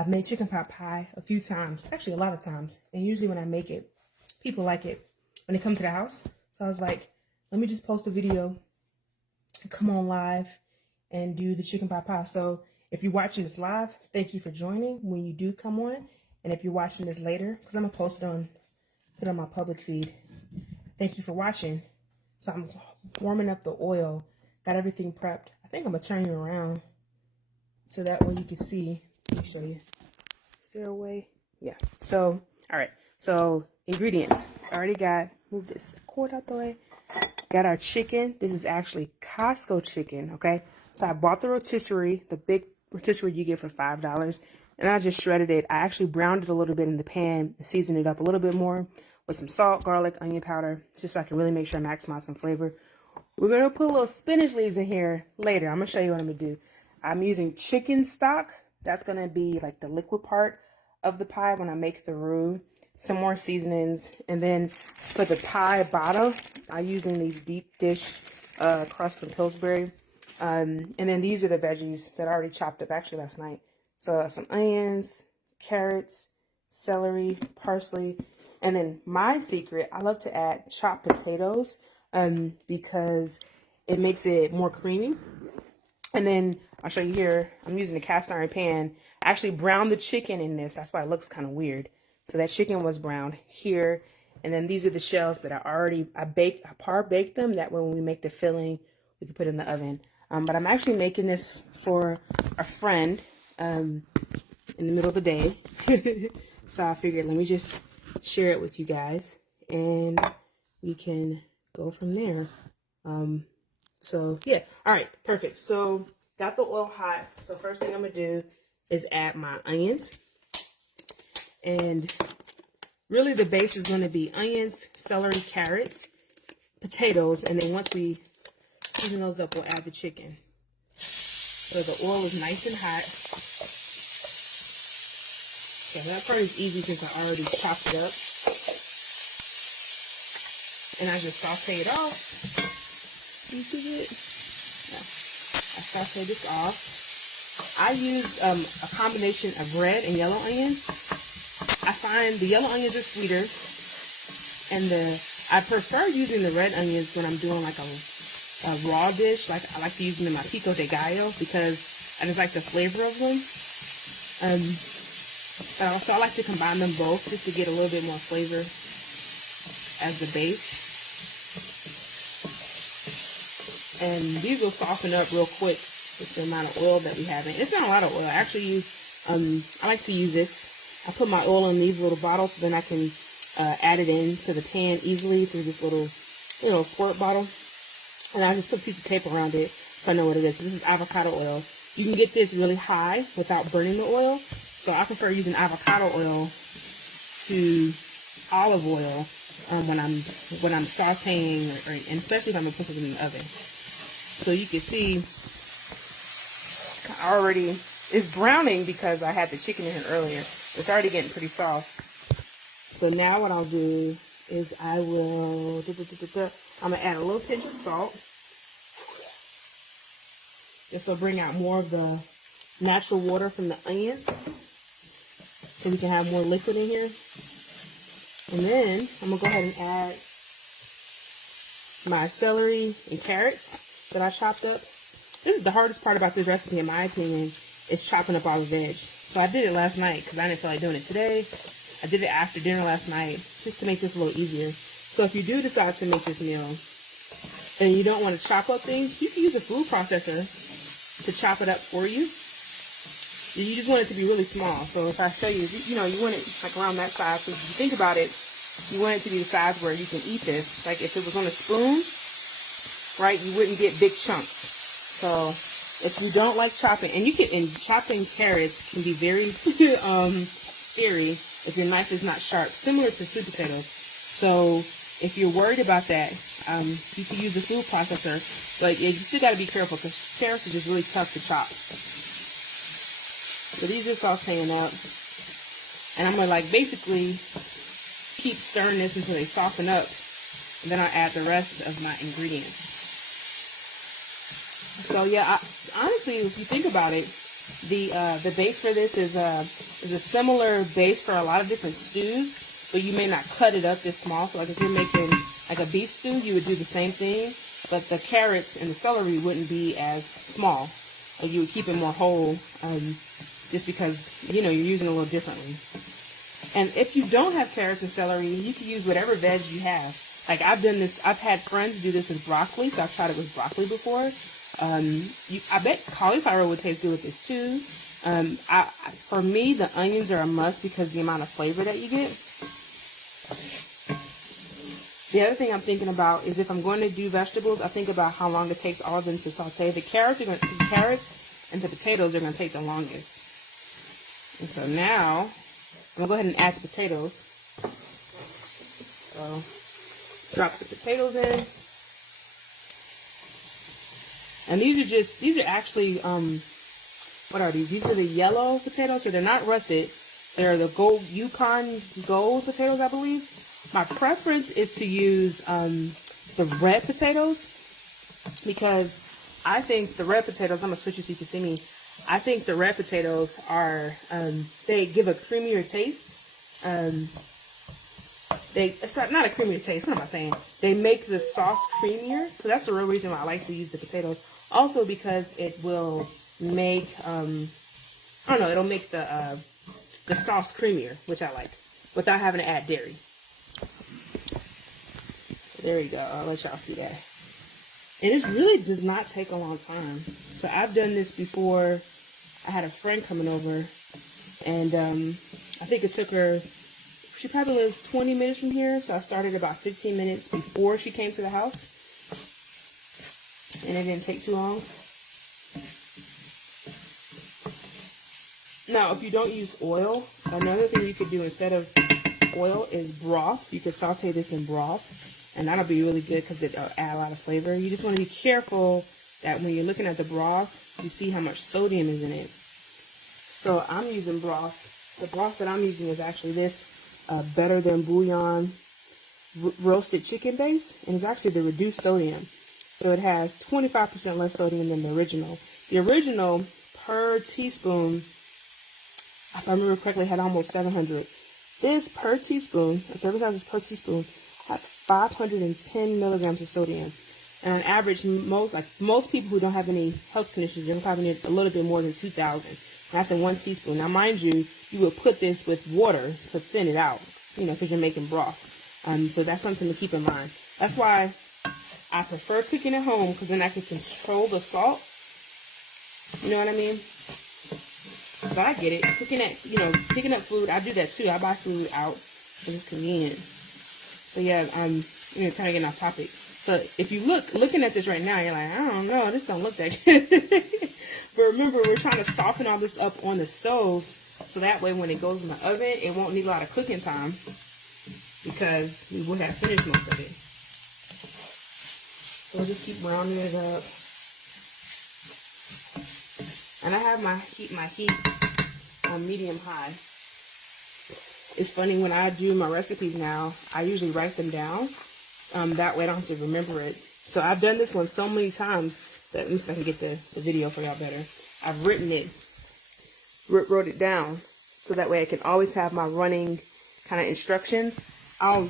I've made chicken pot pie a few times, actually a lot of times. And usually when I make it, people like it when they come to the house. So I was like, let me just post a video, come on live and do the chicken pot pie. So if you're watching this live, thank you for joining when you do come on. And if you're watching this later, because I'm going to post it on, put it on my public feed. Thank you for watching. So I'm warming up the oil, got everything prepped. I think I'm going to turn you around so that way you can see. Let me show you. Is there a way? Yeah. So, all right. So ingredients. I already got, move this cord out the way. Got our chicken. This is actually Costco chicken, okay? So I bought the rotisserie, the big rotisserie you get for $5, and I just shredded it. I actually browned it a little bit in the pan and seasoned it up a little bit more with some salt, garlic, onion powder, just so I can really make sure I maximize some flavor. We're going to put a little spinach leaves in here later. I'm going to show you what I'm going to do. I'm using chicken stock. That's going to be like the liquid part of the pie when I make the roux. Some more seasonings, and then for the pie bottom, I'm using these deep dish crust from Pillsbury. And then these are the veggies that I already chopped up actually last night. So some onions, carrots, celery, parsley, and then my secret, I love to add chopped potatoes because it makes it more creamy. And then I'll show you here, I'm using a cast iron pan. I actually browned the chicken in this. That's why it looks kind of weird. So that chicken was browned here. And then these are the shells that I par baked them. That way when we make the filling, we can put it in the oven. But I'm actually making this for a friend in the middle of the day. So I figured, let me just share it with you guys. And we can go from there. So yeah, all right, perfect. So got the oil hot. So first thing I'm gonna do is add my onions. And really the base is going to be onions, celery, carrots, potatoes, and then once we season those up, we'll add the chicken. So the oil is nice and hot. Okay, that part is easy since I already chopped it up. And I just saute it off. Yeah. I saute this off. I use a combination of red and yellow onions. I find the yellow onions are sweeter, and I prefer using the red onions when I'm doing like a raw dish. Like I like to use them in my pico de gallo because I just like the flavor of them. But also I like to combine them both just to get a little bit more flavor as the base. And these will soften up real quick with the amount of oil that we have. And it's not a lot of oil. I actually use, I like to use this. I put my oil in these little bottles so then I can add it into the pan easily through this little, squirt bottle. And I just put a piece of tape around it so I know what it is. So this is avocado oil. You can get this really high without burning the oil. So I prefer using avocado oil to olive oil when I'm sauteing, and especially if I'm gonna put something in the oven. So you can see already it's browning because I had the chicken in here earlier. It's already getting pretty soft. So now what I'll do is I'm going to add a little pinch of salt. This will bring out more of the natural water from the onions. So we can have more liquid in here. And then I'm going to go ahead and add my celery and carrots that I chopped up. This is the hardest part about this recipe, in my opinion, is chopping up all the veg. So I did it last night because I didn't feel like doing it today. I did it after dinner last night just to make this a little easier. So if you do decide to make this meal and you don't want to chop up things, you can use a food processor to chop it up for you. You just want it to be really small. So if I show you, you want it like around that size. So if you think about it, you want it to be the size where you can eat this. Like if it was on a spoon, right, you wouldn't get big chunks. So if you don't like chopping, and chopping carrots can be very scary if your knife is not sharp, similar to sweet potatoes. So if you're worried about that, you can use a food processor, but you still got to be careful because carrots are just really tough to chop. So these are sauteing up, and I'm gonna basically keep stirring this until they soften up, and then I'll add the rest of my ingredients. So yeah, honestly, if you think about it, the base for this is is a similar base for a lot of different stews, but you may not cut it up this small. So like if you're making like a beef stew, you would do the same thing, but the carrots and the celery wouldn't be as small. Like you would keep it more whole, just because, you know, you're using it a little differently. And if you don't have carrots and celery, you can use whatever veg you have. Like I've done this, I've had friends do this with broccoli, so I've tried it with broccoli before. I bet cauliflower would taste good with this too. For me, the onions are a must because of the amount of flavor that you get. The other thing I'm thinking about is if I'm going to do vegetables, I think about how long it takes all of them to saute. The carrots and the potatoes are going to take the longest. And so now I'm going to go ahead and add the potatoes. So drop the potatoes in. And these are actually, what are these? These are the yellow potatoes, so they're not russet. They're the Yukon gold potatoes, I believe. My preference is to use the red potatoes because I think the red potatoes, I'm going to switch it so you can see me. I think the red potatoes are, they give a creamier taste. It's not a creamier taste, what am I saying? They make the sauce creamier, so that's the real reason why I like to use the potatoes. Also because it will make, I don't know, it'll make the sauce creamier, which I like, without having to add dairy. So there you go, I'll let y'all see that. And this really does not take a long time. So I've done this before. I had a friend coming over, and I think it took her, she probably lives 20 minutes from here, so I started about 15 minutes before she came to the house. And it didn't take too long. Now, if you don't use oil, another thing you could do instead of oil is broth. You could saute this in broth, and that'll be really good because it'll add a lot of flavor. You just want to be careful that when you're looking at the broth, you see how much sodium is in it. So I'm using broth. The broth that I'm using is actually this Better Than Bouillon roasted chicken base, and it's actually the reduced sodium. So it has 25% less sodium than the original. The original per teaspoon, if I remember correctly, had almost 700. This per teaspoon, serving size per teaspoon, has 510 milligrams of sodium. And on average, most people who don't have any health conditions, they're probably need a little bit more than 2,000. That's in 1 teaspoon. Now, mind you, you will put this with water to thin it out, you know, because you're making broth. So that's something to keep in mind. That's why I prefer cooking at home, because then I can control the salt. You know what I mean? But I get it. Cooking at, picking up food, I do that too. I buy food out because it's convenient. But yeah, it's kind of getting off topic. So if you looking at this right now, you're like, I don't know, this don't look that good. But remember, we're trying to soften all this up on the stove, so that way when it goes in the oven, it won't need a lot of cooking time, because we will have finished most of it. So we'll just keep browning it up. And I have my heat on medium high. It's funny, when I do my recipes now, I usually write them down. That way I don't have to remember it. So I've done this one so many times that, at least I can get the video for y'all better. I've written it, wrote it down, so that way I can always have my running kind of instructions. I'll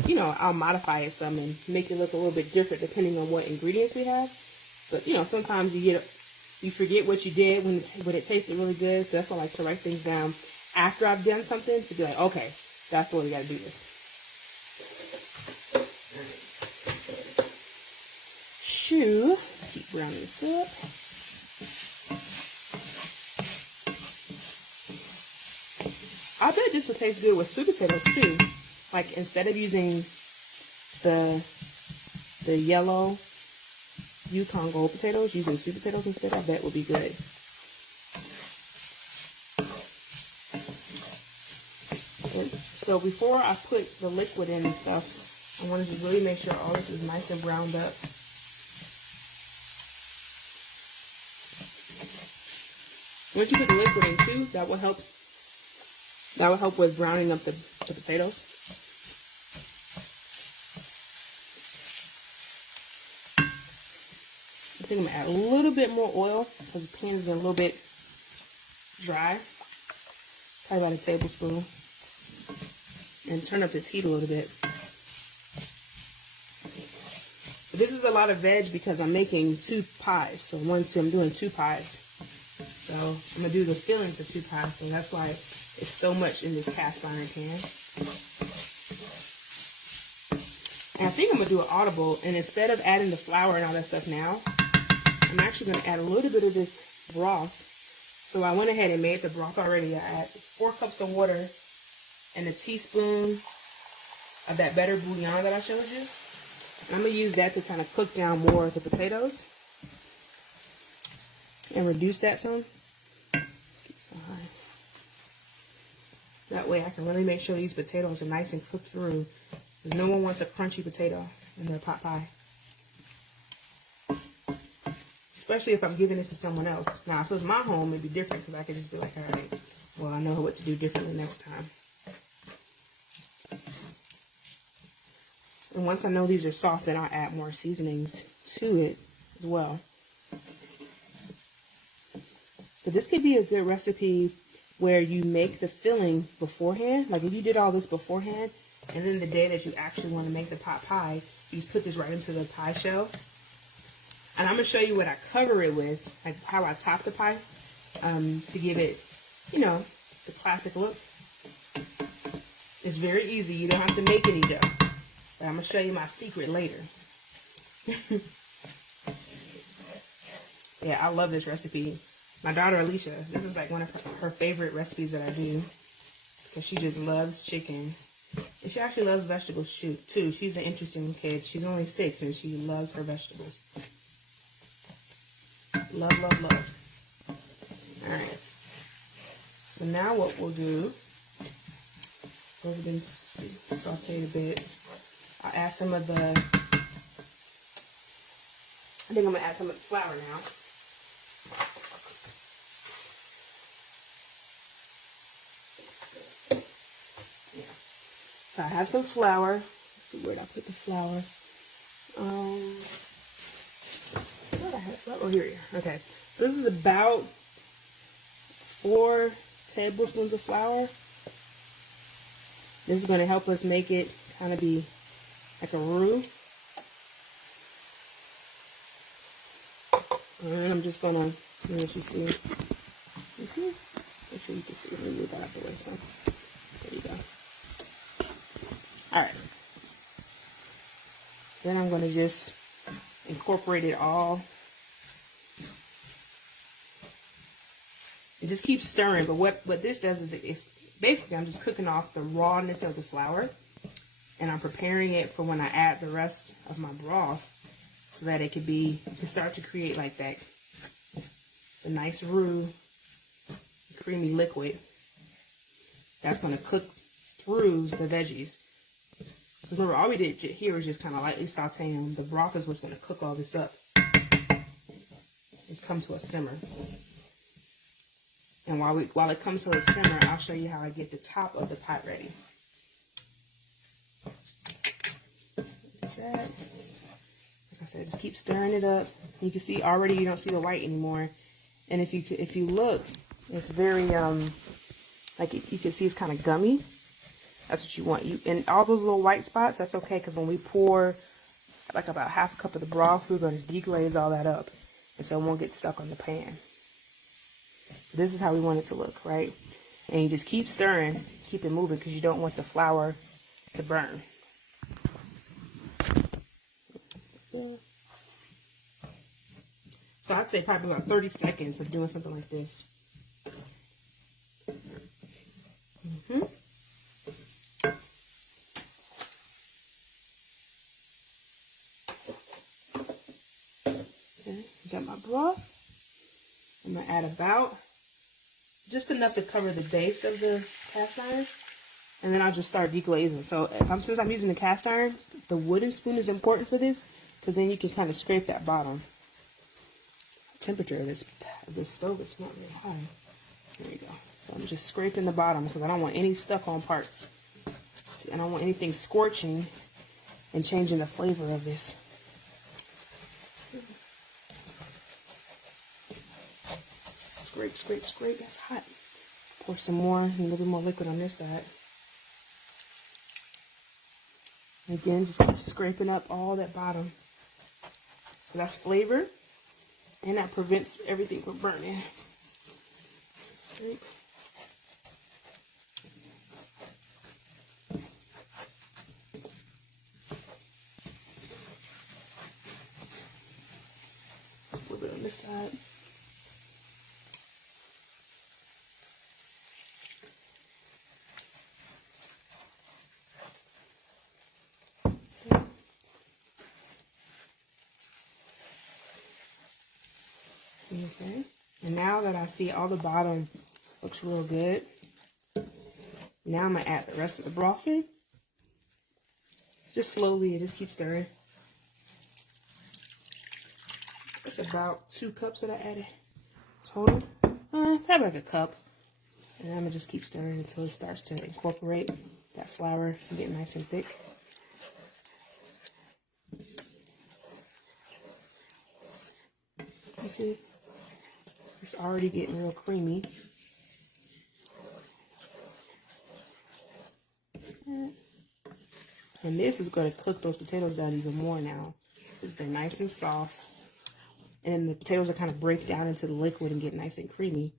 modify it some and make it look a little bit different depending on what ingredients we have. But, sometimes you forget what you did when it tasted really good. So that's why I like to write things down after I've done something, to be like, okay, that's the way we got to do this. Keep browning this up. I bet this would taste good with sweet potatoes too. Like, instead of using the yellow Yukon gold potatoes, using sweet potatoes instead, I bet would be good. So before I put the liquid in and stuff, I want to just really make sure all this is nice and browned up. Once you put the liquid in too, that will help with browning up the potatoes. I think I'm gonna add a little bit more oil because the pan has been a little bit dry. probably about a tablespoon, and turn up this heat a little bit. This is a lot of veg because I'm making 2 pies. So I'm doing 2 pies. So I'm gonna do the filling for 2 pies. So that's why it's so much in this cast iron pan. And I think I'm gonna do an audible, and instead of adding the flour and all that stuff now, I'm actually gonna add a little bit of this broth. So I went ahead and made the broth already. I add 4 cups of water and a teaspoon of that better bouillon that I showed you. I'm going to use that to kind of cook down more of the potatoes and reduce that some. That way I can really make sure these potatoes are nice and cooked through. Because no one wants a crunchy potato in their pot pie. Especially if I'm giving this to someone else. Now, if it was my home, it'd be different because I could just be like, all right, well, I know what to do differently next time. And once I know these are soft, then I'll add more seasonings to it as well. But this could be a good recipe where you make the filling beforehand. Like if you did all this beforehand, and then the day that you actually want to make the pot pie, you just put this right into the pie shell. And I'm going to show you what I cover it with, like how I top the pie, to give it, you know, the classic look. It's very easy. You don't have to make any dough. But I'm going to show you my secret later. Yeah, I love this recipe. My daughter Alicia, this is like one of her favorite recipes that I do. Because she just loves chicken. And she actually loves vegetables too. She's an interesting kid. She's only 6 and she loves her vegetables. Love, love, love. Alright. So now what we'll do, those have been sauteed a bit. I'll add some of the, I think I'm going to add some of the flour now. Yeah. So I have some flour. Let's see, where did I put the flour? Where did I have it? Oh, here. Okay. So this is about 4 tablespoons of flour. This is going to help us make it kind of be like a roux. And I'm just gonna, let you see. You see? Make sure you can see. Let me move that out the way some. There you go. Alright. Then I'm gonna just incorporate it all. And just keep stirring. But what this does is it's basically I'm just cooking off the rawness of the flour. And I'm preparing it for when I add the rest of my broth so that it can start to create like that, the nice roux, creamy liquid that's going to cook through the veggies. Remember, all we did here was just kind of lightly saute them. The broth is what's going to cook all this up and come to a simmer. And while it comes to a simmer, I'll show you how I get the top of the pot ready. Like I said, just keep stirring it up. You can see already you don't see the white anymore. And if you look, it's very like you can see it's kind of gummy. That's what you want. And all those little white spots, that's okay, because when we pour like about half a cup of the broth, we're going to deglaze all that up, and so it won't get stuck on the pan. This is how we want it to look, right? And you just keep stirring, keep it moving, because you don't want the flour to burn. So I'd say probably about 30 seconds of doing something like this. Okay, got my broth. I'm going to add about just enough to cover the base of the cast iron. And then I'll just start deglazing. So since I'm using the cast iron, the wooden spoon is important for this, because then you can kind of scrape that bottom. The temperature of this stove is not really high. There you go. So I'm just scraping the bottom because I don't want any stuck on parts. I don't want anything scorching and changing the flavor of this. Scrape, scrape, scrape. That's hot. Pour some more, and a little bit more liquid on this side. And again, just keep scraping up all that bottom. So that's flavor, and that prevents everything from burning. Scrape. A little bit on this side. Okay, and now that I see all the bottom looks real good, now I'm going to add the rest of the broth in. Just slowly, and just keep stirring. That's about 2 cups that I added total. Probably like a cup. And I'm going to just keep stirring until it starts to incorporate that flour and get nice and thick. You see? It's already getting real creamy. And this is going to cook those potatoes out even more now. They're nice and soft. And the potatoes will kind of break down into the liquid and get nice and creamy.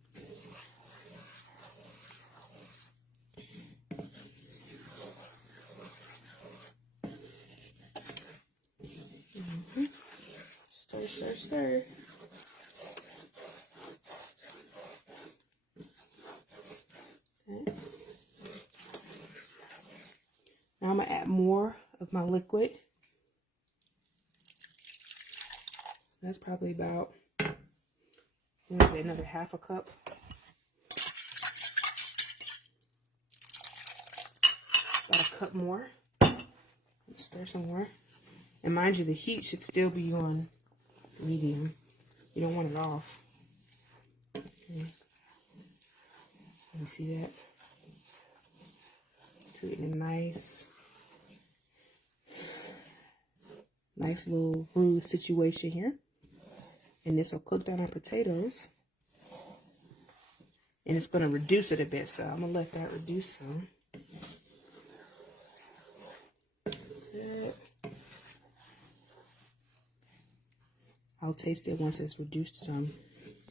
Stir, stir, stir. Okay. Now I'm going to add more of my liquid. That's probably about, I'm going to say another half a cup. About a cup more. Stir some more. And mind you, the heat should still be on medium. You don't want it off. Okay. You see that? Creating a nice little roux situation here. And this will cook down our potatoes. And it's going to reduce it a bit, so I'm going to let that reduce some. I'll taste it once it's reduced some,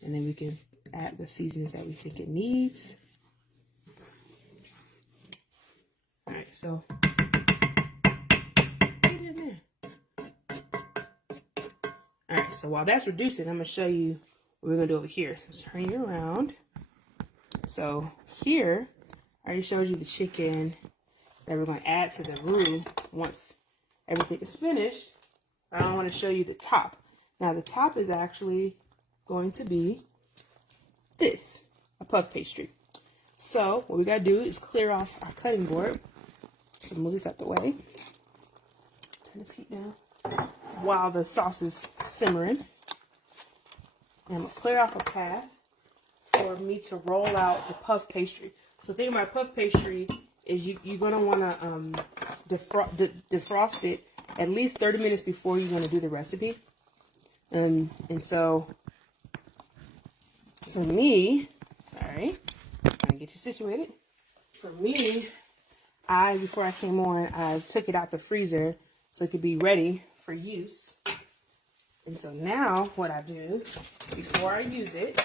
and then we can add the seasonings that we think it needs. All right, so get in there. All right, so while that's reducing, I'm gonna show you what we're gonna do over here. Let's turn you around. So here, I already showed you the chicken that we're gonna add to the roux once everything is finished. I want to show you the top. Now the top is actually going to be this, a puff pastry. So what we gotta do is clear off our cutting board. So move this out the way. Turn this heat down while the sauce is simmering. And I'm gonna clear off a path for me to roll out the puff pastry. So the thing about puff pastry is you're gonna wanna defrost it at least 30 minutes before you wanna do the recipe. And so for me, sorry, trying to get you situated. For me, before I came on, I took it out the freezer so it could be ready for use. And so now what I do, before I use it,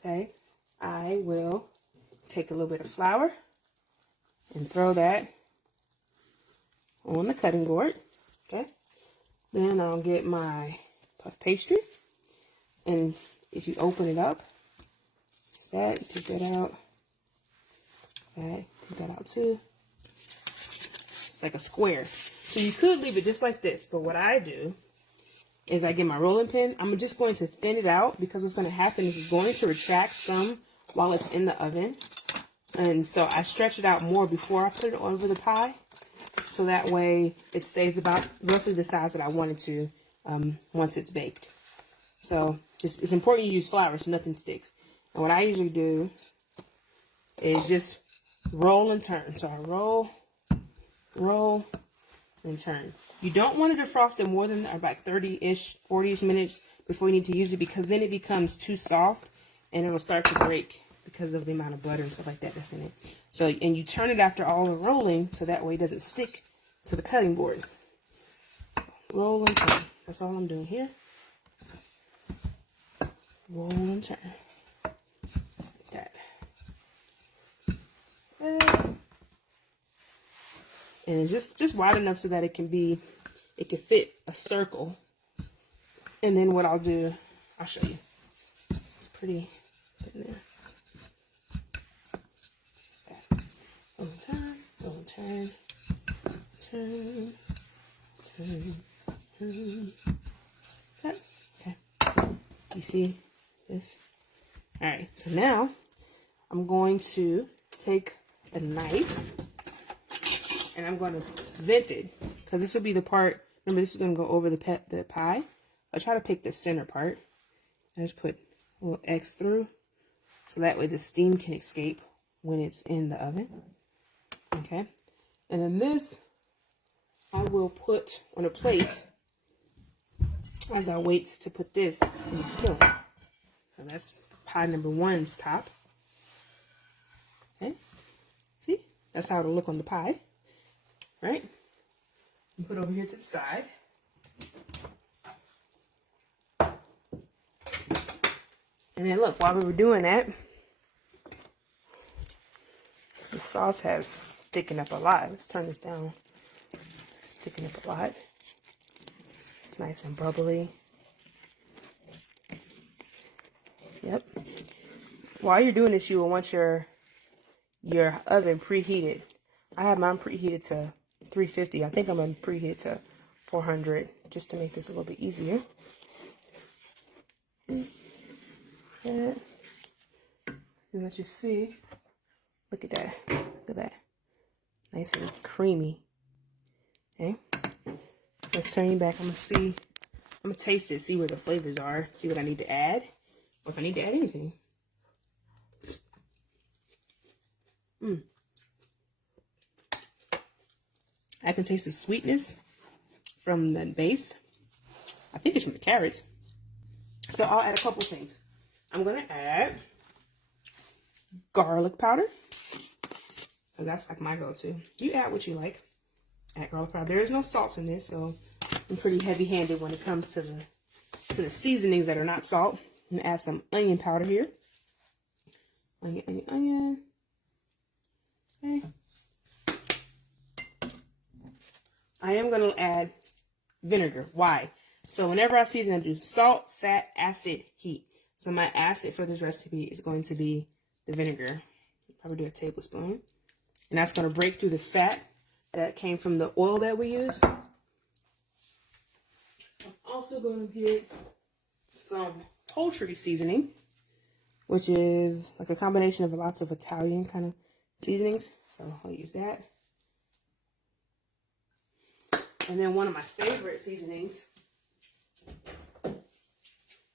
okay, I will take a little bit of flour and throw that on the cutting board, okay? Then I'll get my puff pastry, and if you open it up, take that out, okay, take that out too. It's like a square. So you could leave it just like this, but what I do is I get my rolling pin. I'm just going to thin it out, because what's going to happen is it's going to retract some while it's in the oven. And so I stretch it out more before I put it over the pie, so that way it stays about roughly the size that I want it to once it's baked. So it's important you use flour so nothing sticks. And what I usually do is just roll and turn. So I roll, and turn. You don't want to defrost it more than about 30-ish, 40-ish minutes before you need to use it, because then it becomes too soft and it'll start to break because of the amount of butter and stuff like that that's in it. So, and you turn it after all the rolling, so that way it doesn't stick to the cutting board. Roll and turn. That's all I'm doing here. Roll and turn. Like that. And just wide enough so that it can fit a circle. And then what I'll do, I'll show you. It's pretty in there. Roll and turn, roll and turn, turn, turn, turn. Okay. You see this? All right. So now I'm going to take a knife and I'm going to vent it because this will be the part. Remember, this is going to go over the pie. I'll try to pick the center part. I just put a little X through so that way the steam can escape when it's in the oven. Okay. And then this I will put on a plate as I wait to put this in the kiln. So that's pie number 1's top. Okay. See? That's how it'll look on the pie. Right? And put over here to the side. And then look, while we were doing that, the sauce has thickened up a lot. Let's turn this down. It's thickened up a lot. It's nice and bubbly. Yep. While you're doing this, you will want your oven preheated. I have mine preheated to 350. I think I'm going to preheat to 400 just to make this a little bit easier. And let you see. Look at that. Look at that. Nice and creamy. Okay. Let's turn you back. I'm gonna taste it, see where the flavors are, see what I need to add, or if I need to add anything. I can taste the sweetness from the base. I think it's from the carrots. So I'll add a couple things. I'm gonna add garlic powder. And that's like my go-to. You add what you like. Add garlic powder. There is no salt in this, so I'm pretty heavy-handed when it comes to the seasonings that are not salt. I'm gonna add some onion powder here. Onion. Okay. I am gonna add vinegar. Why? So whenever I season, I do salt, fat, acid, heat. So my acid for this recipe is going to be the vinegar. Probably do a tablespoon. And that's going to break through the fat that came from the oil that we used. I'm also going to get some poultry seasoning, which is like a combination of lots of Italian kind of seasonings. So I'll use that. And then one of my favorite seasonings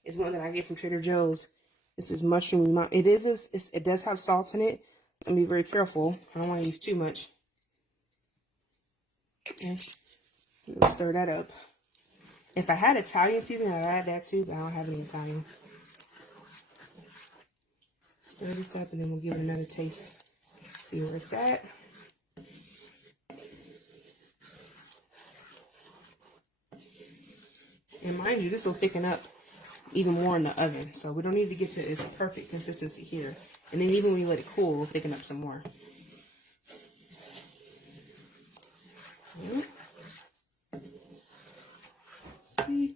is one that I get from Trader Joe's. This is mushroom. It does have salt in it. So I'm gonna be very careful. I don't want to use too much. Okay. Stir that up. If I had Italian seasoning, I'd add that too, but I don't have any Italian. Stir this up and then we'll give it another taste. See where it's at. And mind you, this will thicken up even more in the oven. So we don't need to get to its perfect consistency here. And then even when you let it cool, we'll thicken up some more. See?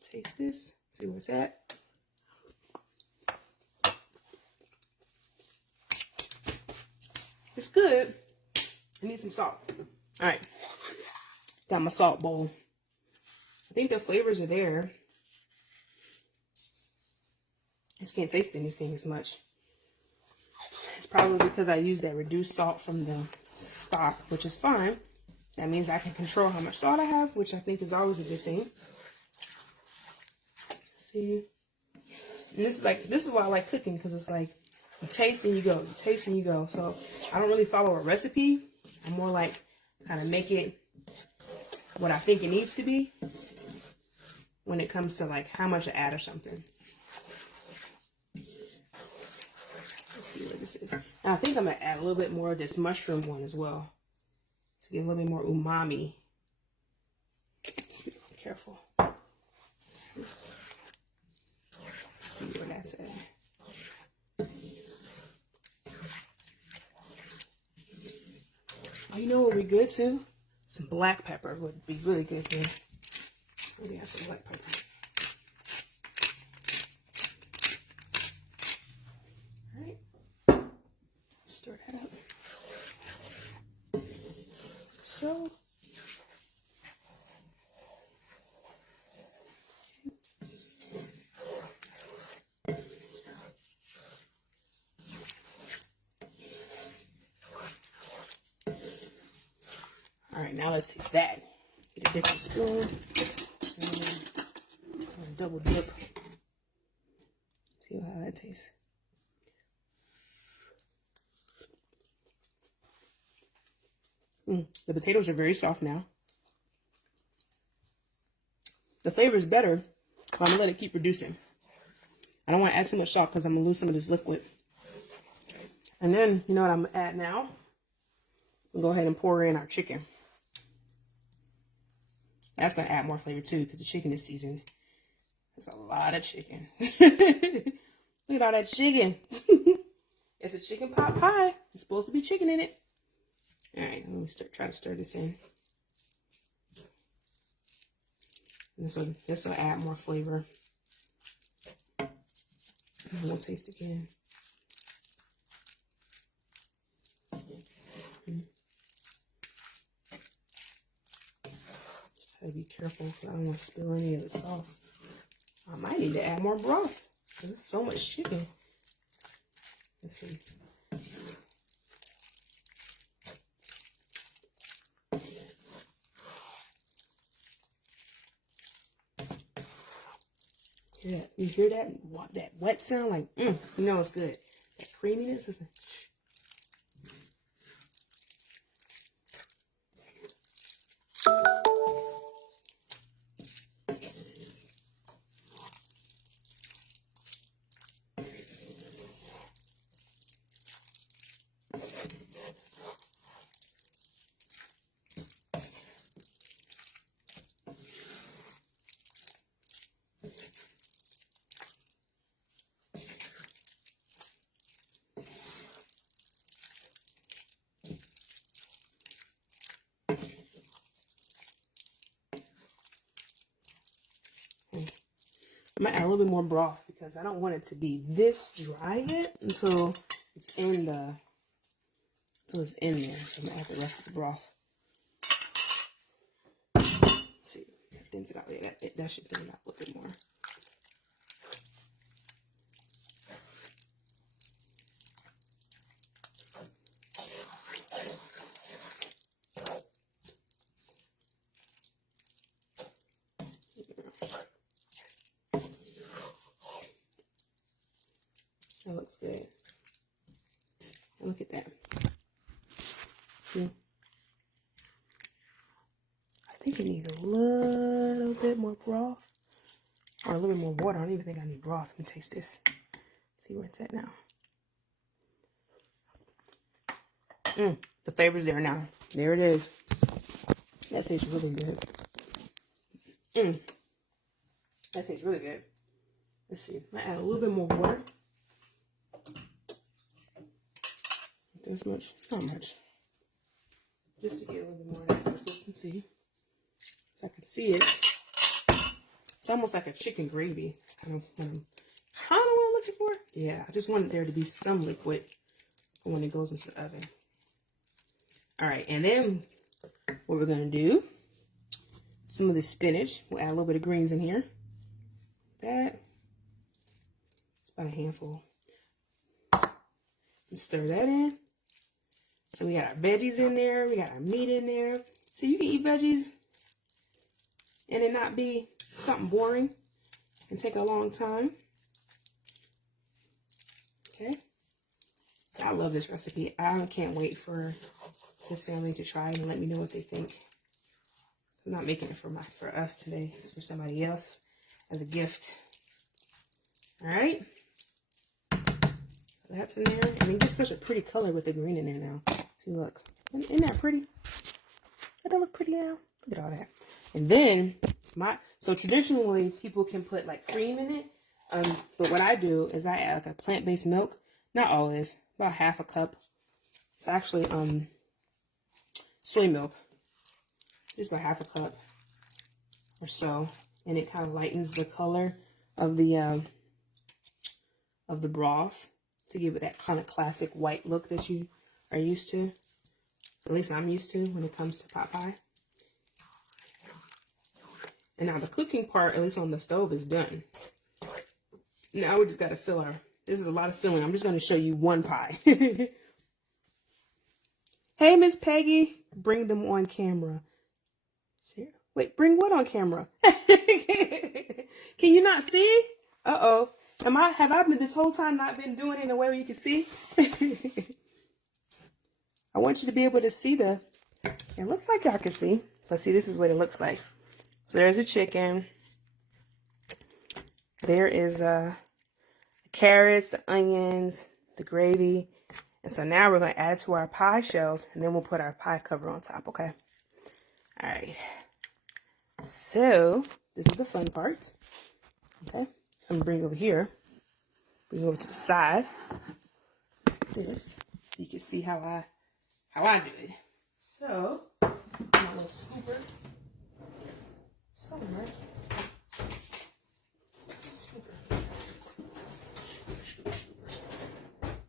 Taste this. See where it's at. It's good. I need some salt. Alright. Got my salt bowl. I think the flavors are there. I just can't taste anything as much. It's probably because I used that reduced salt from the stock, which is fine. That means I can control how much salt I have, which I think is always a good thing. See? And this is why I like cooking, because it's like you taste and you go, you taste and you go. So I don't really follow a recipe. I'm more like kind of make it what I think it needs to be when it comes to like how much I add or something. Let's see what this is. Now I think I'm gonna add a little bit more of this mushroom one as well to get a little bit more umami. Be careful. Let's see where that's at. Oh, you know what would be good too? Some black pepper would be really good here. Maybe have some black pepper. All right. Stir that up. So. All right, now let's taste that. Get a different spoon and double dip. See how that tastes. The potatoes are very soft now. The flavor is better, but I'm gonna let it keep reducing. I don't want to add too much salt because I'm gonna lose some of this liquid. And then, you know what I'm gonna add now? We'll go ahead and pour in our chicken. That's going to add more flavor too because the chicken is seasoned. That's a lot of chicken. Look at all that chicken. It's a chicken pot pie. There's supposed to be chicken in it. All right, let me try to stir this in. This will add more flavor. And we'll taste again. Gotta be careful because I don't want to spill any of the sauce. I might need to add more broth because there's so much chicken. Let's see. Yeah, you hear that? That wet sound? Like, you know it's good. That creaminess is. I might add a little bit more broth because I don't want it to be this dry yet until it's in there. So I'm gonna add the rest of the broth. Let's see, that thins it out. Yeah, that should thin it out a little bit more. That looks good. And look at that. See? I think it needs a little bit more broth. Or a little bit more water. I don't even think I need broth. Let me taste this. See where it's at now. The flavor's there now. There it is. That tastes really good. That tastes really good. Let's see. I add a little bit more water. This much, not much, just to get a little bit more of that consistency, so I can see it. It's almost like a chicken gravy. It's kind of what I'm looking for. Yeah, I just wanted there to be some liquid for when it goes into the oven. All right, and then what we're gonna do? Some of the spinach. We'll add a little bit of greens in here. That it's about a handful. And stir that in. So we got our veggies in there. We got our meat in there. So you can eat veggies and it not be something boring and take a long time. Okay. I love this recipe. I can't wait for this family to try it and let me know what they think. I'm not making it for us today. It's for somebody else as a gift. All right. So that's in there. And it gets such a pretty color with the green in there now. See, look. Isn't that pretty? Doesn't that look pretty now? Look at all that. And then, so traditionally, people can put like cream in it. But what I do is I add like a plant-based milk. Not all of this. About half a cup. It's actually soy milk. Just about half a cup or so. And it kind of lightens the color of the broth to give it that kind of classic white look that you are used to. At least I'm used to when it comes to pot pie. And now the cooking part, at least on the stove, is done. Now we just got to fill our, this is a lot of filling. I'm just going to show you one pie. Hey, Miss Peggy, bring them on camera. Wait, bring what on camera? Can you not see? Uh-oh. Have I been this whole time not been doing it in a way where you can see? I want you to be able to see it looks like y'all can see. Let's see, this is what it looks like. So there's a chicken. There is the carrots, the onions, the gravy. And so now we're going to add to our pie shells, and then we'll put our pie cover on top, okay? All right. So this is the fun part. Okay. So I'm going to bring it over here. Bring it over to the side. This. So you can see how I do it. So, my little scooper. Somewhere. Scooper.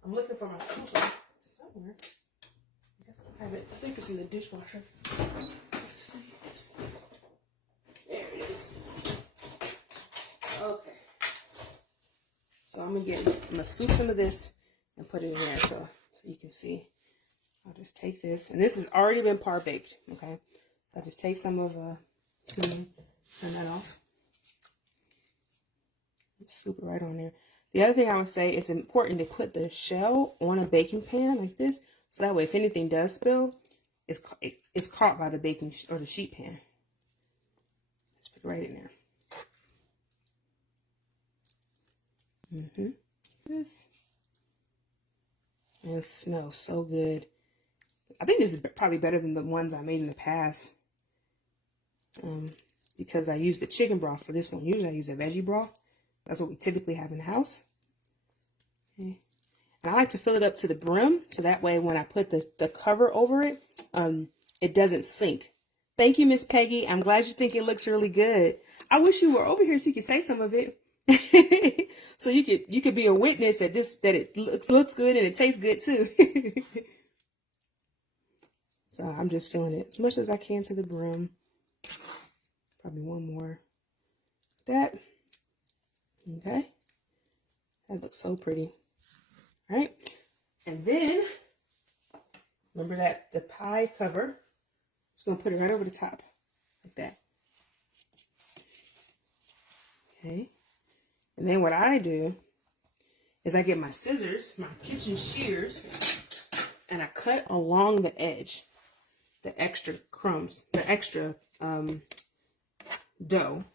I'm looking for my scooper somewhere. I guess I have it. I think it's in the dishwasher. Let's see. There it is. Okay. So I'm gonna scoop some of this and put it in there so you can see. I'll just take this, and this has already been par baked. Okay. I'll just take some of turn that off. Scoop it right on there. The other thing I would say, it's important to put the shell on a baking pan like this, so that way if anything does spill, it's caught by the baking or the sheet pan. Just put it right in there. This. And it smells so good. I think this is probably better than the ones I made in the past. Because I used the chicken broth for this one. Usually I use a veggie broth. That's what we typically have in the house. Okay. And I like to fill it up to the brim, so that way when I put the cover over it, it doesn't sink. Thank you, Miss Peggy. I'm glad you think it looks really good. I wish you were over here so you could say some of it. So you could be a witness that it looks good and it tastes good too. So I'm just filling it as much as I can to the brim. Probably one more. That. Okay. That looks so pretty. All right. And then, remember that the pie cover, just going to put it right over the top like that. Okay. And then what I do is I get my scissors, my kitchen shears, and I cut along the edge, the extra crumbs, the extra dough.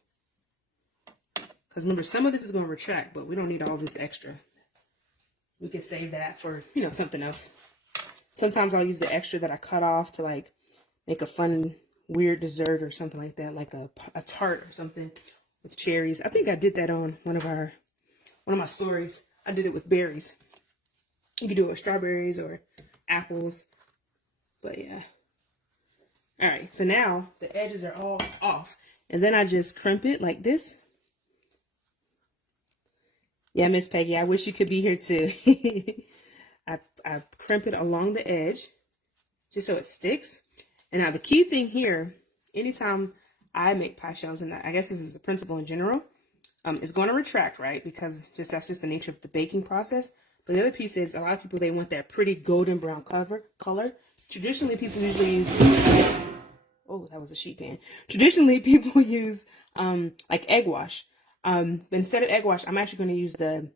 Because remember, some of this is going to retract, but we don't need all this extra. We can save that for, something else. Sometimes I'll use the extra that I cut off to like make a fun, weird dessert or something like that, like a tart or something with cherries. I think I did that on one of my stories. I did it with berries. You can do it with strawberries or apples. But yeah. All right. So now the edges are all off. And then I just crimp it like this. Yeah, Miss Peggy, I wish you could be here too. I crimp it along the edge just so it sticks. And now the key thing here, anytime I make pie shells, and I guess this is the principle in general, it's going to retract, right? Because that's just the nature of the baking process. But the other piece is a lot of people, they want that pretty golden brown color. Traditionally, people usually use, oh, that was a sheet pan. Traditionally, people use like egg wash. But instead of egg wash, I'm actually going to use the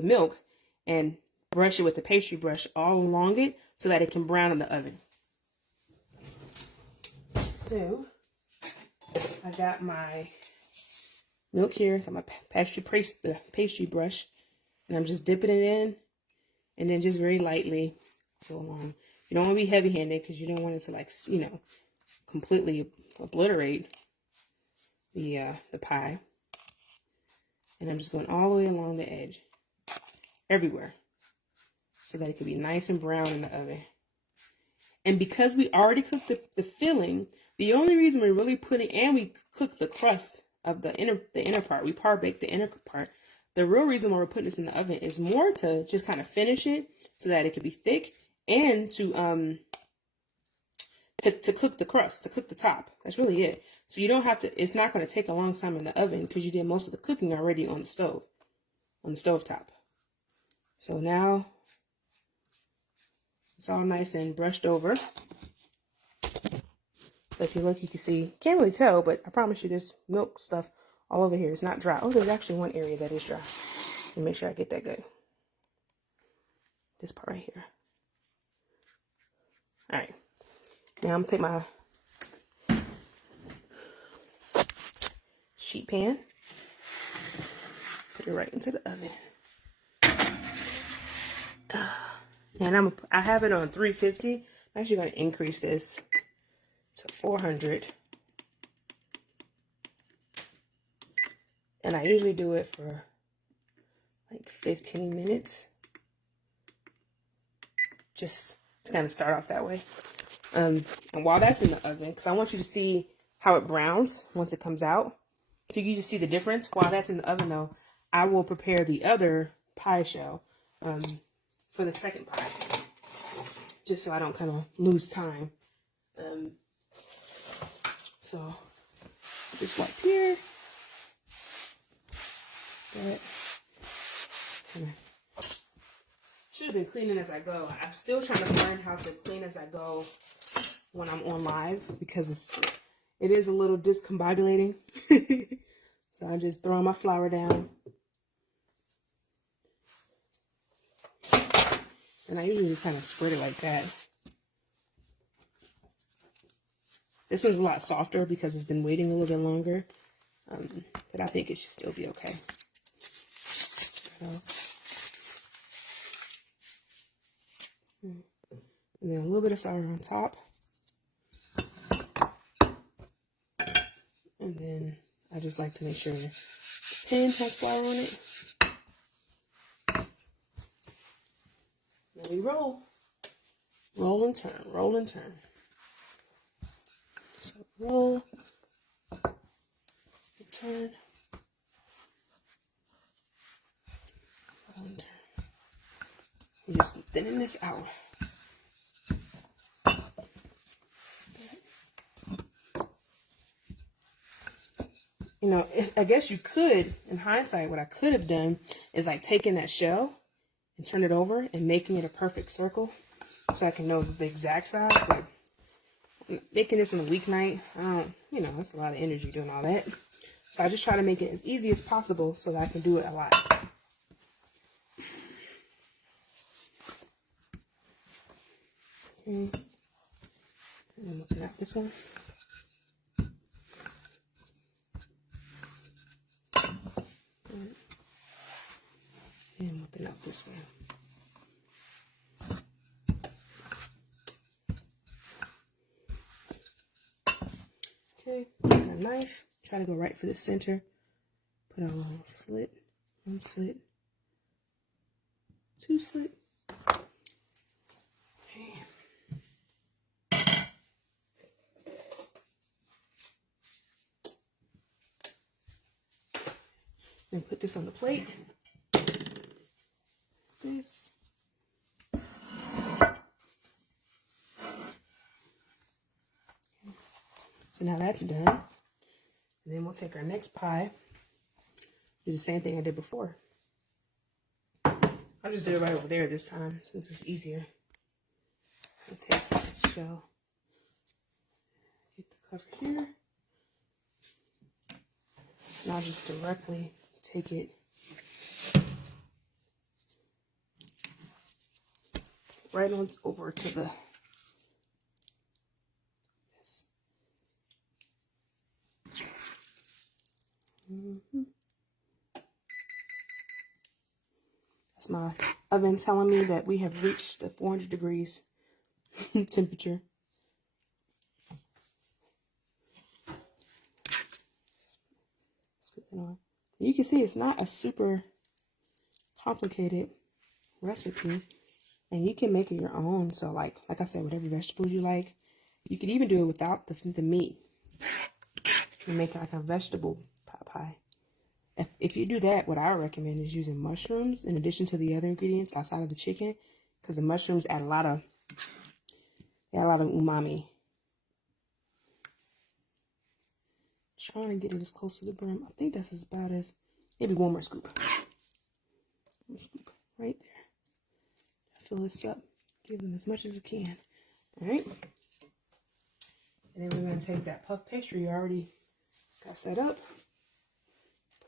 milk and brush it with the pastry brush all along it so that it can brown in the oven. So I got my milk here, got my pastry brush, and I'm just dipping it in and then just very lightly go along. You don't want to be heavy-handed because you don't want it to, like, you know, completely obliterate the pie. And I'm just going all the way along the edge, everywhere, so that it can be nice and brown in the oven. And because we already cooked the filling, the only reason we're really putting, and we cooked the crust of the inner part, we par-baked the inner part. The real reason why we're putting this in the oven is more to just kind of finish it so that it can be thick, and to cook the crust, to cook the top. That's really it. So you don't have to, it's not going to take a long time in the oven because you did most of the cooking already on the stove, on the stove top. So now it's all nice and brushed over. So if you look, you can see, can't really tell, but I promise you there's milk stuff all over here. It's not dry. Oh, there's actually one area that is dry. Let me make sure I get that good. This part right here. All right. Now I'm going to take my sheet pan, put it right into the oven. And I have it on 350. I'm actually going to increase this to 400. And I usually do it for like 15 minutes. Just to kind of start off that way. And while that's in the oven, because I want you to see how it browns once it comes out. So you can just see the difference. While that's in the oven though, I will prepare the other pie shell for the second pie. Just so I don't kind of lose time. So just wipe here. Should have been cleaning as I go. I'm still trying to learn how to clean as I go when I'm on live because it is a little discombobulating. So I'm just throwing my flour down. And I usually just kind of spread it like that. This one's a lot softer because it's been waiting a little bit longer. But I think it should still be okay. So, and then a little bit of flour on top. And then I just like to make sure the pan has flour on it. Then we roll. Roll and turn, roll and turn. So roll, turn, roll and turn. You're just thinning this out. You know, I guess you could, in hindsight, what I could have done is like taking that shell and turn it over and making it a perfect circle so I can know the exact size. But making this on a weeknight, you know, it's a lot of energy doing all that. So I just try to make it as easy as possible so that I can do it a lot. Okay. And I'm looking at this one. And looking up this way. Okay, take our knife, try to go right for the center. Put a little slit, one slit, two slit. Okay. Then put this on the plate. This. So now that's done. And then we'll take our next pie. Do the same thing I did before. I'll just do it right over there this time, so this is easier. I'll take the shell. Get the cover here. And I'll just directly take it right on over to the this. That's my oven telling me that we have reached the 400 degrees temperature. Let's put that on. You can see it's not a super complicated recipe, and you can make it your own. So like I said, whatever vegetables you like, you could even do it without the meat. You make like a vegetable pot pie. If you do that, what I recommend is using mushrooms in addition to the other ingredients outside of the chicken, because the mushrooms add a lot of umami. Trying to get it as close to the brim. I think that's about as, maybe one more scoop. One scoop right there. Fill this up. Give them as much as you can. All right. And then we're going to take that puff pastry you already got set up.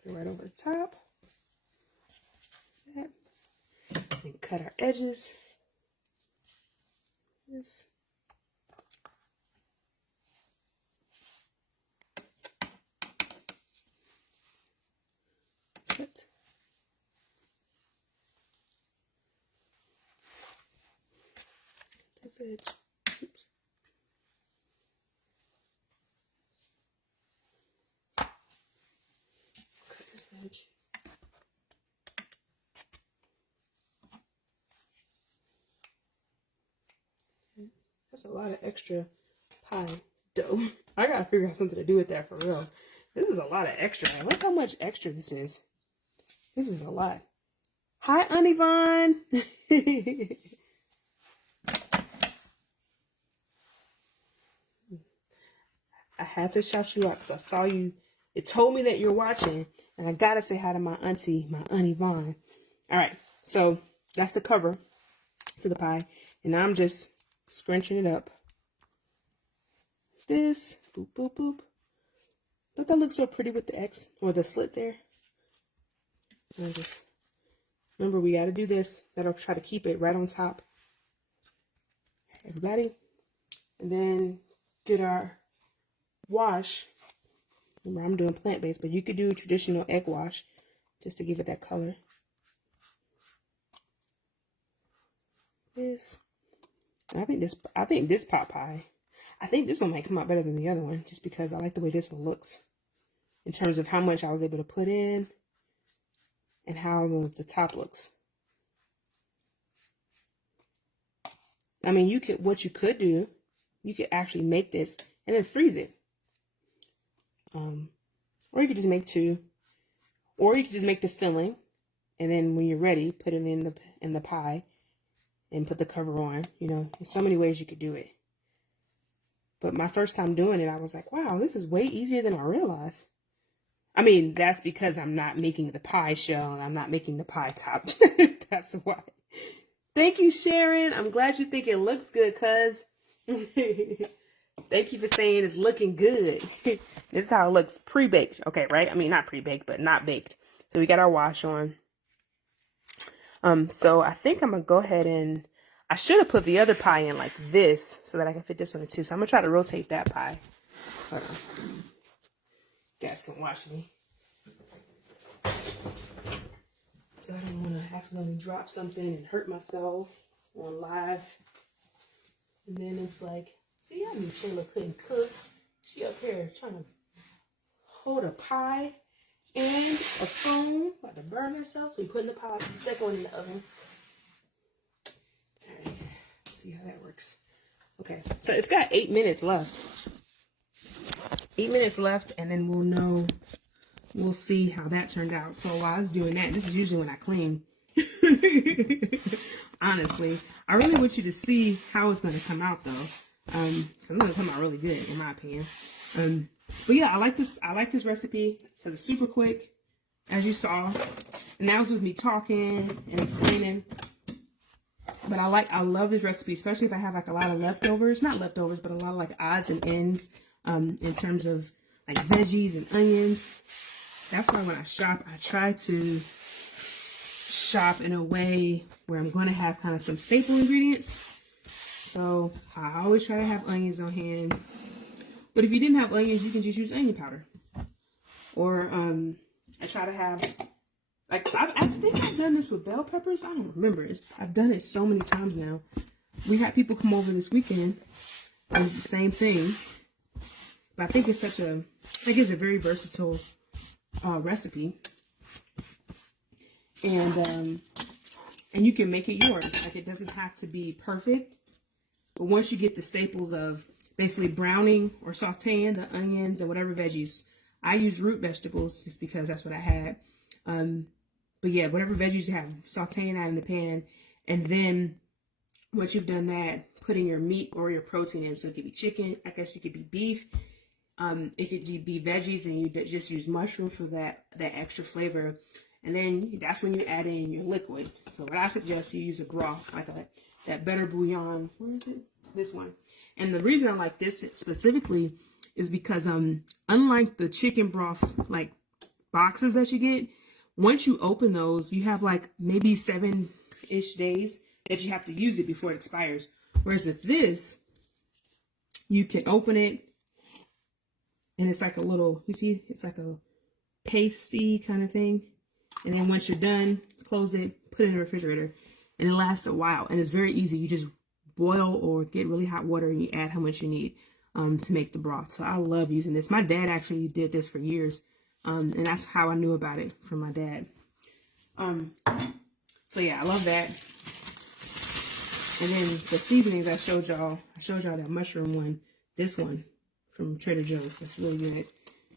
Put it right over the top. That. And cut our edges. This. Cut. This edge. Oops. Cut this edge. Okay. That's a lot of extra pie dough. I gotta figure out something to do with that for real. This is a lot of extra. Look how much extra this is. This is a lot. Hi, Auntie Vaughn. I had to shout you out because I saw you. It told me that you're watching, and I gotta say hi to my Auntie Vaughn. All right, so that's the cover to the pie, and now I'm just scrunching it up. This, boop, boop, boop. Don't that look so pretty with the X or the slit there? And just remember, we got to do this. That'll try to keep it right on top. Everybody, and then get our wash. Remember, I'm doing plant-based, but you could do traditional egg wash just to give it that color. This, and I think this pot pie. I think this one might come out better than the other one, just because I like the way this one looks in terms of how much I was able to put in and how the top looks. I mean, what you could do, you could actually make this and then freeze it. Or you could just make two, or you could just make the filling, and then when you're ready, put it in the pie and put the cover on. You know, there's so many ways you could do it. But my first time doing it, I was like, wow, this is way easier than I realized. I mean, that's because I'm not making the pie shell and I'm not making the pie top. That's why. Thank you, Sharon. I'm glad you think it looks good, cuz. Thank you for saying it's looking good. This is how it looks pre-baked. Okay, right? I mean, not pre-baked, but not baked. So we got our wash on. So I think I'm going to go ahead and, I should have put the other pie in like this so that I can fit this one too. So I'm going to try to rotate that pie. Hold on. You guys can watch me. So I don't want to accidentally drop something and hurt myself on live. And then it's like, see, I knew Shayla couldn't cook. She up here trying to hold a pie and a phone, about to burn herself. So we putting the pie, the second one in the oven. All right, see how that works. Okay, so it's got 8 minutes left. 8 minutes left, and then we'll know. We'll see how that turned out. So while I was doing that, this is usually when I clean. Honestly, I really want you to see how it's going to come out, though. Because it's going to come out really good, in my opinion. But yeah, I like this recipe because it's super quick, as you saw. And that was with me talking and explaining. But I love this recipe, especially if I have like a lot of leftovers. Not leftovers, but a lot of like odds and ends in terms of like veggies and onions. That's why when I shop, I try to shop in a way where I'm going to have kind of some staple ingredients. So I always try to have onions on hand. But if you didn't have onions, you can just use onion powder. Or I try to have Like, I think I've done this with bell peppers. I don't remember. I've done it so many times now. We had people come over this weekend. It was the same thing. But I think it's it's a very versatile recipe. And you can make it yours. Like, it doesn't have to be perfect. But once you get the staples of basically browning or sauteing the onions and whatever veggies. I use root vegetables just because that's what I had. But yeah, whatever veggies you have, sauteing that in the pan. And then once you've done that, putting your meat or your protein in. So it could be chicken. I guess it could be beef. It could be veggies, and you just use mushroom for that extra flavor. And then that's when you add in your liquid. So what I suggest, you use a broth, like that better bouillon. Where is it? This one. And the reason I like this specifically is because unlike the chicken broth like boxes that you get, once you open those, you have like maybe 7-ish days that you have to use it before it expires. Whereas with this, you can open it and it's like a little, you see, it's like a pasty kind of thing. And then once you're done, close it, put it in the refrigerator, and it lasts a while. And it's very easy. You just boil or get really hot water and you add how much you need to make the broth. So I love using this. My dad actually did this for years. And that's how I knew about it from my dad. So yeah, I love that. And then the seasonings I showed y'all that mushroom one, this one from Trader Joe's. That's really good.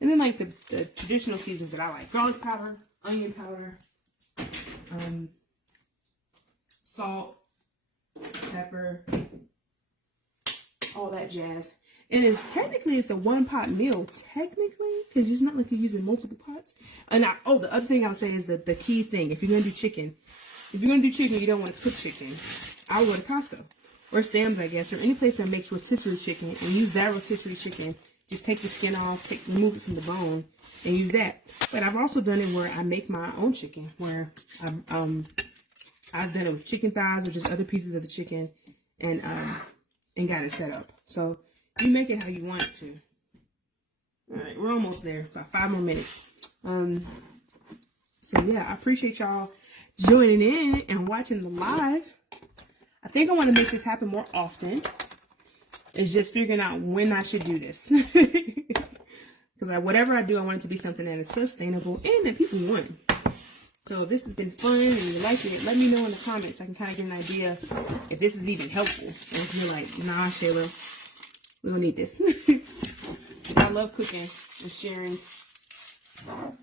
And then like the traditional seasonings that I like: garlic powder, onion powder, salt, pepper, all that jazz. And technically it's a one-pot meal, technically, because it's not like you're using multiple pots. And the other thing I'll say is that the key thing, if you're gonna do chicken, you don't want to cook chicken, I would go to Costco or Sam's, I guess, or any place that makes rotisserie chicken, and use that rotisserie chicken. Just take the skin off, remove it from the bone, and use that. But I've also done it where I make my own chicken, where I've done it with chicken thighs or just other pieces of the chicken, and got it set up. So you make it how you want it to. All right, we're almost there. About 5 more minutes. So yeah, I appreciate y'all joining in and watching the live. I think I want to make this happen more often. It's just figuring out when I should do this. Because whatever I do, I want it to be something that is sustainable and that people want. So if this has been fun and you like it, let me know in the comments. I can kind of get an idea if this is even helpful. And if you're like, nah, Shayla, we don't need this. I love cooking and sharing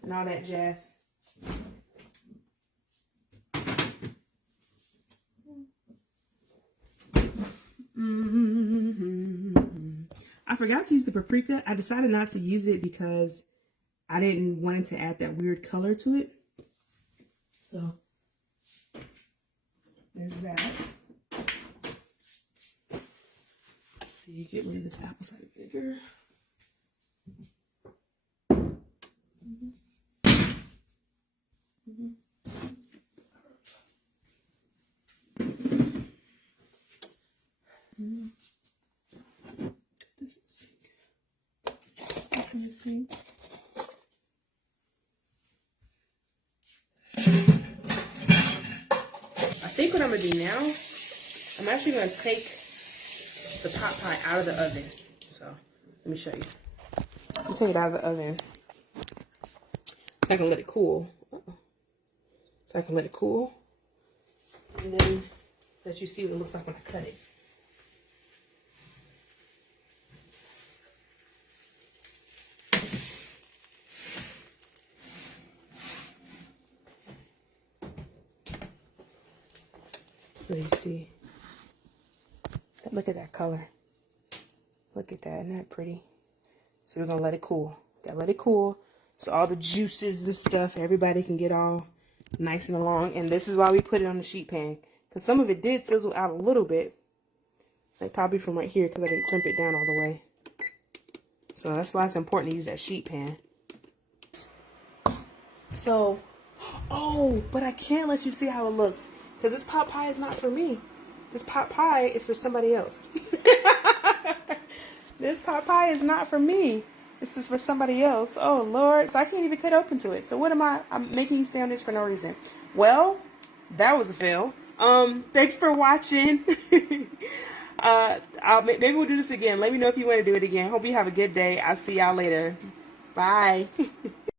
and all that jazz. I forgot to use the paprika. I decided not to use it because I didn't want it to add that weird color to it. So there's that. So you get rid of this apple cider vinegar. This in the sink. I think what I'm gonna do now, I'm actually gonna take the pot pie out of the oven. So let me show you. I'm take it out of the oven so I can let it cool. And then let you see what it looks like when I cut it. So you see, look at that color. Look at that, isn't that pretty? So we're gonna let it cool. Gotta let it cool so all the juices and stuff, everybody can get all nice and along. And this is why we put it on the sheet pan, because some of it did sizzle out a little bit, like probably from right here, because I didn't crimp it down all the way. So that's why it's important to use that sheet pan. So, oh, but I can't let you see how it looks, because this pot pie is not for me. This pot pie is for somebody else. This pot pie is not for me. This is for somebody else. Oh, Lord. So I can't even cut open to it. So what am I? I'm making you stay on this for no reason. Well, that was a fail. Thanks for watching. Maybe we'll do this again. Let me know if you want to do it again. Hope you have a good day. I'll see y'all later. Bye.